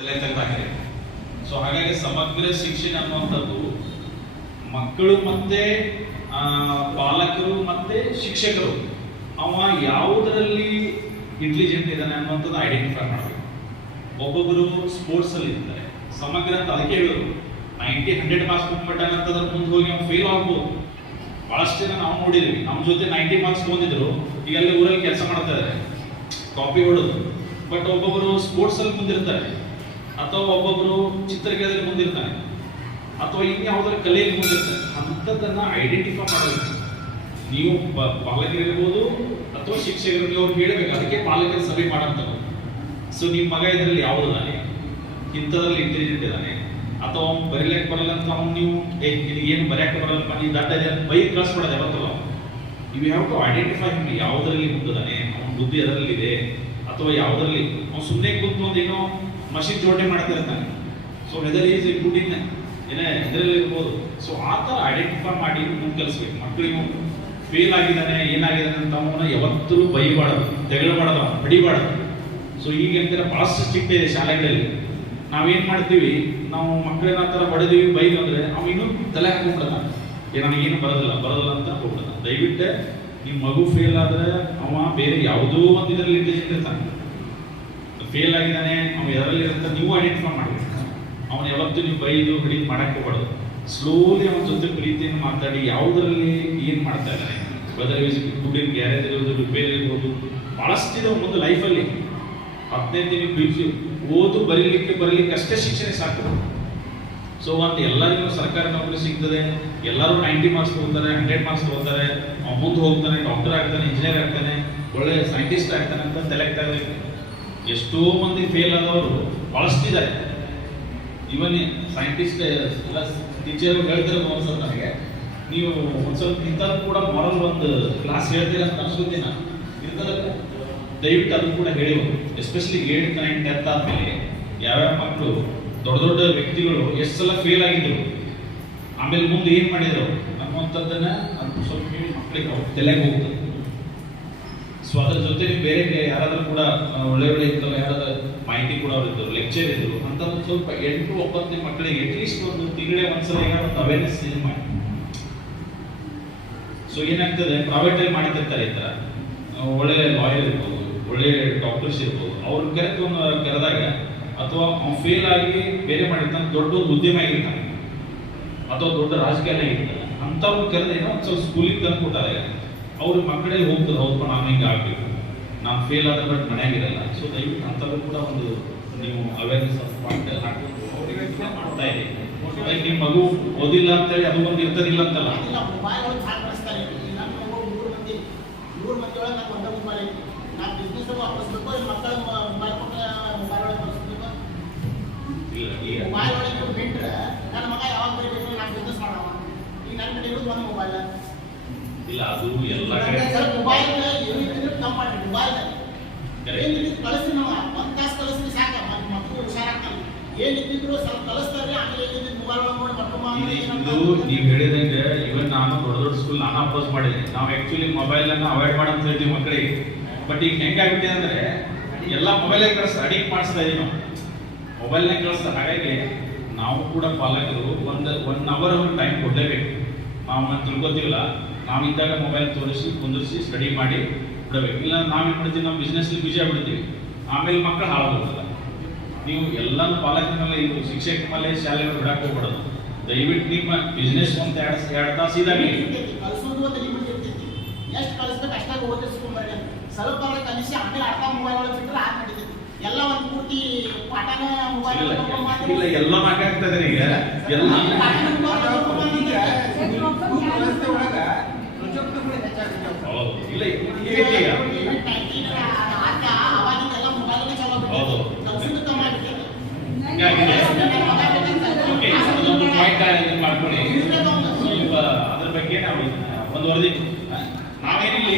ತಲೆ ತೆಗೆದಾಗಿದೆ ಸೊ ಹಾಗಾಗಿ ಸಮಗ್ರ ಶಿಕ್ಷಣ ಅನ್ನುವಂಥದ್ದು ಮಕ್ಕಳು ಮತ್ತೆ ಪಾಲಕರು ಮತ್ತೆ ಶಿಕ್ಷಕರು, ಅವ ಯಾವುದರಲ್ಲಿ ಇಂಟೆಲಿಜೆಂಟ್ ಇದ್ದಾನೆ ಅನ್ನುವಂಥದ್ದು ಐಡೆಂಟಿಫೈ ಮಾಡಬೇಕು. ಒಬ್ಬೊಬ್ಬರು ಸ್ಪೋರ್ಟ್ಸ್ ಅಲ್ಲಿ ಇರ್ತಾರೆ. ಸಮಗ್ರ ಅಂತ ಅದಕ್ಕೆ ಹೇಳೋದು. ನೈಂಟಿ ಹಂಡ್ರೆಡ್ ಮಾರ್ಕ್ಸ್ ಬಂದ್ಬಿಟ್ಟಾಗ ಮುಂದೆ ಹೋಗಿ ಅವ್ನು ಫೇಲ್ ಆಗ್ಬೋದು. ಬಹಳಷ್ಟು ಜನ ನಾವು ನೋಡಿದ್ವಿ. ನಮ್ಮ ಜೊತೆ ನೈಂಟಿ ಮಾರ್ಕ್ಸ್ ಬಂದಿದ್ರು. ಈಗ ಅಲ್ಲಿ ಊರಲ್ಲಿ ಕೆಲಸ ಮಾಡ್ತಾ ಇದ್ದಾರೆ. ಕಾಪಿ ಹೊಡೋದು. ಬಟ್ ಒಬ್ಬೊಬ್ಬರು ಸ್ಪೋರ್ಟ್ಸ್ ಅಲ್ಲಿ ಮುಂದಿರ್ತಾರೆ ಅಥವಾ ಒಬ್ಬೊಬ್ಬರು ಚಿತ್ರಕಲೆಯಲ್ಲಿ ಮುಂದಿರ್ತಾನೆ, ಅಥವಾ ಇನ್ಯಾವುದರ ಕಲೆಯಲ್ಲಿ ಮುಂದಿರ್ತಾನೆ, ಅಂಥದ್ದನ್ನು ಐಡೆಂಟಿಫೈ ಮಾಡಬೇಕು ನೀವು ಪಾಲಕರಿರ್ಬೋದು ಅಥವಾ ಶಿಕ್ಷಕರಿಗೆ ಅವ್ರು ಹೇಳಬೇಕು, ಅದಕ್ಕೆ ಪಾಲಕರ ಸಭೆ ಮಾಡೋಂಥದ್ದು ಸೊ ನಿಮ್ಮ ಮಗ ಇದರಲ್ಲಿ ಯಾವುದಿದ್ದಾನೆ ಇಂಥದ್ರಲ್ಲಿ ಇಂಟೆಲಿಜೆಂಟ್ ಇದ್ದಾನೆ? ಅಥವಾ ಅವ್ನು ಬರೀಲಿಕ್ಕೆ ಬರಲ್ಲ ಅಂತ ಅವ್ನು ನೀವು, ಏ ಏನು ಬರೆಯಕ್ಕೆ ಬರಲ್ಲಪ್ಪ ನೀನು ದಡ್ಡ ಇದೆ ಬೈ ಕ್ಲಾಸ್ ಮಾಡೋದು ಯಾವತ್ತಲ್ಲ ಇವು ಯಾವ ಟು ಐಡೆಂಟಿಫೈ ಯಾವುದರಲ್ಲಿ ಮುಂದಿದ್ದಾನೆ, ಅವ್ನ ಬುದ್ಧಿ ಅದರಲ್ಲಿದೆ, ಅಥವಾ ಯಾವುದರಲ್ಲಿ, ಅವ್ನು ಸುಮ್ಮನೆ ಕೂತು ಒಂದು ಏನೋ ಮಷಿನ್ ಜೋಡಣೆ ಮಾಡ್ತಿರ್ತಾನೆ. ಸೊ ವೆದರ್ ಈಸ್ ಇನ್ ಏನೇ ಇದರಲ್ಲಿ ಇರ್ಬೋದು. ಸೊ ಆ ಥರ ಐಡೆಂಟಿಫೈ ಮಾಡಿ ಮುಂದೆ ಕಲಿಸ್ಬೇಕು. ಮಕ್ಕಳಿಗೂ ಫೇಲ್ ಆಗಿದ್ದಾನೆ, ಏನಾಗಿದ್ದಾನೆ ಅಂತ ಅವನ ಯಾವತ್ತೂ ಬೈಬಾರ್ದು, ತೆಗಳಬಾರ್ದು ಅವ್ನು ಹೊಡಿಬಾರ್ದು. ಸೊ ಈಗ ಅಂತಾರೆ ಭಾಳಷ್ಟು ಸ್ಟ್ರಿಕ್ಟ್ ಇದೆ ಶಾಲೆಗಳಲ್ಲಿ. ನಾವೇನು ಮಾಡ್ತೀವಿ? ನಾವು ಮಕ್ಕಳನ್ನ ಥರ ಬಡಿದೀವಿ ಬೈದು ಅಂದರೆ ಅವ ತಲೆ ಹಾಕೊಂಡ್ಬಿಡ್ತಾನೆ. ಏ ನನಗೇನು ಬರೋದಿಲ್ಲ ಬರೋದಿಲ್ಲ ಅಂತ ಹೋಗ್ಬಿಡ್ತಾನೆ ದಯವಿಟ್ಟು ನಿಮ್ಮ ಮಗು ಫೇಲ್ ಆದರೆ ಅವ ಬೇರೆ ಯಾವುದೋ ಒಂದು ಇದರಲ್ಲಿ ಇರ್ತಾನೆ. ಫೇಲ್ ಆಗಿದ್ದಾನೆ, ಅವನು ಎದರಲ್ಲಿ ಇರ್ತಾನೆ ನೀವು ಐಡೆಂಟಿಫೈ ಮಾಡಬೇಕು. ಅವನು ಯಾವತ್ತೂ ನೀವು ಬೈದು ಹಿಡಿದು ಮಾಡಕ್ಕೆ ಹೋಗ್ಬಾರ್ದು. ಸ್ಲೋಲಿ ಅವನ ಜೊತೆ ಪ್ರೀತಿಯನ್ನು ಮಾತಾಡಿ, ಯಾವುದರಲ್ಲಿ ಏನು ಮಾಡ್ತಾ ಇದ್ದಾನೆ? ವೆದರ್ ದುಡ್ಡಿನ ಗ್ಯಾರೇಜ್ ಇರ್ಬೋದು ರಿಪೇರಿ ಇರ್ಬೋದು ಭಾಳಷ್ಟು ಇದಾವೆ ಮುಂದೆ ಲೈಫಲ್ಲಿ ಹದಿನೈದು ದಿನ ಬಿಸಿ ಓದು, ಬರೀಲಿಕ್ಕೆ ಬರೀಲಿಕ್ಕೆ ಅಷ್ಟೇ ಶಿಕ್ಷಣ ಸಾಕು. ಸೊ ಒಂದು ಎಲ್ಲರಿಗೂ ಸರ್ಕಾರಿ ನೌಕರಿ ಸಿಗ್ತದೆ. ಎಲ್ಲರೂ ನೈಂಟಿ ಮಾರ್ಕ್ಸ್ ತಗೋತಾರೆ ಹಂಡ್ರೆಡ್ ಮಾರ್ಕ್ಸ್ ಅವ್ನು ಮುಂದೆ ಹೋಗ್ತಾನೆ ಡಾಕ್ಟರ್ ಆಗ್ತಾನೆ ಇಂಜಿನಿಯರ್ ಆಗ್ತಾನೆ, ಒಳ್ಳೆ ಸೈಂಟಿಸ್ಟ್ ಆಗ್ತಾನೆ ಅಂತ ತಲೆಗೆ ಎಷ್ಟೋ ಮಂದಿ ಫೇಲ್ ಆದವರು ಬಹಳಷ್ಟಿದ್ದಾರೆ ಇವನ್ ಸೈಂಟಿಸ್ಟ್ ಎಲ್ಲ ಟೀಚರ್ ಹೇಳ್ತಾರೆ ಒಂದ್ಸಲ ನನಗೆ ನೀವು ಒಂದ್ಸಲ ಸ್ವಲ್ಪ ಇಂಥದ್ದು ಕೂಡ ಮೊರಲ್ ಒಂದು ಕ್ಲಾಸ್ ಹೇಳ್ತೀರ ಅಂತ ಅನ್ಸುತ್ತೆ ನಾನು ಇರ್ತದಲ್ಲ ದಯವಿಟ್ಟು ಅದು ಕೂಡ ಹೇಳಿ ಎಸ್ಪೆಷಲಿ ಏಟ್ ನೈನ್ ಟೆಂತ್ ಆದಮೇಲೆ ಯಾವ್ಯಾವ ಮಕ್ಕಳು, ದೊಡ್ಡ ದೊಡ್ಡ ವ್ಯಕ್ತಿಗಳು ಎಷ್ಟು ಸಲ ಫೇಲ್ ಆಗಿದ್ರು. ಆಮೇಲೆ ಮುಂದೆ ಏನು ಮಾಡಿದ್ರು? ಅನ್ನುವಂಥದ್ದನ್ನ ಅದು ಸ್ವಲ್ಪ ಮಕ್ಕಳಿಗೆ ತಲೆಗೆ ಹೋಗ್ತದೆ. ಸೊ ಅದ್ರ ಜೊತೆ ಬೇರೆ ಯಾರಾದ್ರೂ ಕೂಡ ಒಳ್ಳೆ ಒಳ್ಳೆ ಇದ್ದವು ಯಾರಾದ್ರೂ ಮಾಹಿತಿ ಕೂಡ ಅವ್ರು ಇದ್ದರು ಲೆಕ್ಚರ್ ಇದ್ರು ಅಂತ ಸ್ವಲ್ಪ ಎಂಟು ಒಂಬತ್ತನೇ ಮಕ್ಕಳಿಗೆ ಅಟ್ಲೀಸ್ಟ್ ಒಂದು ತಿಂಗಳೇ ಒಂದ್ಸಲ ಏನಾದ್ರು ಅವೇರ್ನೆಸ್ ಇದು ಮಾಡಿ. ಸೊ ಏನಾಗ್ತದೆ ಪ್ರೈವೇಟ್ ಅಲ್ಲಿ ಮಾಡ್ತಿರ್ತಾರೆ ಈ ತರ ಒಳ್ಳೆ ಲಾಯರ್ ಇರ್ಬೋದು, ಒಳ್ಳೆ ಡಾಕ್ಟರ್ಸ್ ಇರ್ಬೋದು, ಅವ್ರ ಕರೆದು ಕರೆದಾಗ ಅಥವಾ ಅವ್ನು ಫೇಲ್ ಆಗಿ ಬೇರೆ ಮಾಡಿರ್ತಾನೆ, ದೊಡ್ಡ ಉದ್ಯಮ ಆಗಿರ್ತಾನೆ, ಅಥವಾ ದೊಡ್ಡ ರಾಜಕಾರಣ ಆಗಿರ್ತಾನೆ ಅಂಥವ್ರು ಕರೆದು ಏನೋ ಸ್ವಲ್ಪ ಸ್ಕೂಲಿಗೆ ತಂದು ಕೊಟ್ಟಾರೆ ಅವ್ರ ಮಕ್ಕಳಿಗೆ ಹೋಗ್ತದೆ ಹೌದಪ್ಪ ನಾನು ಹಿಂಗೆ ಆಗ್ಬೇಕು. ನಾನು ಫೇಲ್ ಆದ ಬಟ್ ಮನೆಯಾಗಿರಲ್ಲ ಸೊ ದಯವಿಟ್ಟು ಅಂಥವ್ರು ಕೂಡ ಒಂದು ನೀವು ಅವೇರ್ನೆಸ್ ಪಾಯಿಂಟ್ ಹಾಕೊಂಡು ಅವ್ರಿಗೆ ಕೂಡ ಮಾಡ್ತಾ ಇದೆ ನಿಮ್ಮ ಮಗು ಓದಿಲ್ಲ ಅಂತೇಳಿ ಅದು ಒಂದು ಇರ್ತದಿಲ್ಲ ಅಂತಲ್ಲ ಮಕ್ಕಳ ಮೊಬೈಲ್ ಒಳಗೆ ಬಿಟ್ಟರೆ ನನ್ನ ಮಗ ಯಾವಾಗ ಬರೀಬೇಕು? ನಾನು ಬಿಸ್ನೆಸ್ ಮಾಡೋಣ. ಈಗ ನನ್ನ ಕಡೆ ಇರೋದು ಒಂದು ಮೊಬೈಲ್ ಇಲ್ಲ ಅದು ಎಲ್ಲ ಕಡೆ. ಮೊಬೈಲ್ ನಾವು ಒಂದು ತಾಸು ಕಳಿಸ್ರಿ ಸಾಕ ಮಕ್ಕಳು ಹುಷಾರಾಗ್ತಾನೆ ಏನಿದ್ರು ಸ್ವಲ್ಪ ಕಳಿಸ್ತಾರೆ ಆಮೇಲೆ ಏನಿದ್ರು ಮೊಬೈಲ್ ಒಳಗೆ ನೋಡಿ ಮಕ್ಕಳು ಇದು ಇದು ನೀವು ಹೇಳಿದಂಗೆ ಇವನ್ ನಾನು ದೊಡ್ಡ ದೊಡ್ಡ ಸ್ಕೂಲ್ ನಾನು ಅಪೋಸ್ ಮಾಡಿದ್ದೀನಿ. ನಾವು ಆಕ್ಚುಲಿ ಮೊಬೈಲ್ ಅನ್ನ ಅವಾಯ್ಡ್ ಮಾಡಂತ ಹೇಳ್ತೀವಿ ಮಕ್ಕಳಿಗೆ ಬಟ್ ಈಗ ಹೆಂಗಾಗ್ಬಿಟ್ಟಿದೆ ಅಂದ್ರೆ ಎಲ್ಲ ಮೊಬೈಲ್ ಕಳಿಸ್ ಅಡಿಕ್ಟ್ ಮಾಡಿಸ್ತಾ ಇದೀವಿ ನಾವು. ಮೊಬೈಲ್ನೇ ಕಳಿಸ್ತಾ ಹಾಗಾಗಿ ನಾವು ಕೂಡ ಪಾಲಕರು ಒಂದು ಒನ್ ಅವರ್ ಟೈಮ್ ಕೊಡಲೇಬೇಕು. ನಾವು ತಿಳ್ಕೊತೀವಲ್ಲ ನಾವು ಇದ್ದಾಗ ಮೊಬೈಲ್ ತೋರಿಸಿ ಕುಂದಿರಿಸಿ ಸ್ಟಡಿ ಮಾಡಿ ಬಿಡಬೇಕು. ಇಲ್ಲ ನಾವೇನು ಮಾಡ್ತೀವಿ ನಾವು ಬಿಸ್ನೆಸ್ ಬಿಜಿ ಆಗ್ಬಿಡ್ತೀವಿ. ಆಮೇಲೆ ಮಕ್ಕಳು ಹಾಳಾಗೋಗ್ತದೆ ನೀವು ಎಲ್ಲ ಪಾಲಕರ ಮೇಲೆ ಇದು ಶಿಕ್ಷಕರ ಮೇಲೆ ಶಾಲೆ ಮೇಲೆ ಬಿಡಕ್ಕೆ ಹೋಗ್ಬಿಡೋದು ದಯವಿಟ್ಟು ನಿಮ್ಮ ಬಿಸ್ನೆಸ್ ಒಂದು ಎರಡು ಎರಡು ತಾಸು ಇದಾಗಲಿ. ಕಲಿಸೋದು ಒಂದು ಲಿಮಿಟ್ ಇರ್ತೈತಿ ಎಷ್ಟು ಕಲಿಸ್ಬೇಕು ಅಷ್ಟಾಗಿ ಓದಿಸ್ಕೊಂಬರ್ರಿ ಸ್ವಲ್ಪ ಕಲಿಸಿ ಆಮೇಲೆ ಅರ್ಧ ಮೊಬೈಲ್ ಒಳಗೆ ಬಿಟ್ಟರೆ ಆಗ ನಡೀತೈತಿ ಎಲ್ಲ ಒಂದು ಪೂರ್ತಿ ಪಾಠನ ಮೊಬೈಲ್ ಇಲ್ಲ ಇಲ್ಲ ಎಲ್ಲ ಮಾತಾಡ್ತಾ ಈಗ. ಎಲ್ಲ ಇಲ್ಲ. ಹಿಂಗಾಗಿದೆ ಓಕೆ ಅದೊಂದು ಪಾಯಿಂಟ್ ಇದು ಮಾಡ್ಕೊಳ್ಳಿ. ಸ್ವಲ್ಪ ಅದ್ರ ಬಗ್ಗೆ ನಾವು ಒಂದು ವರದಿ ನಾವೇನಿಲ್ಲಿ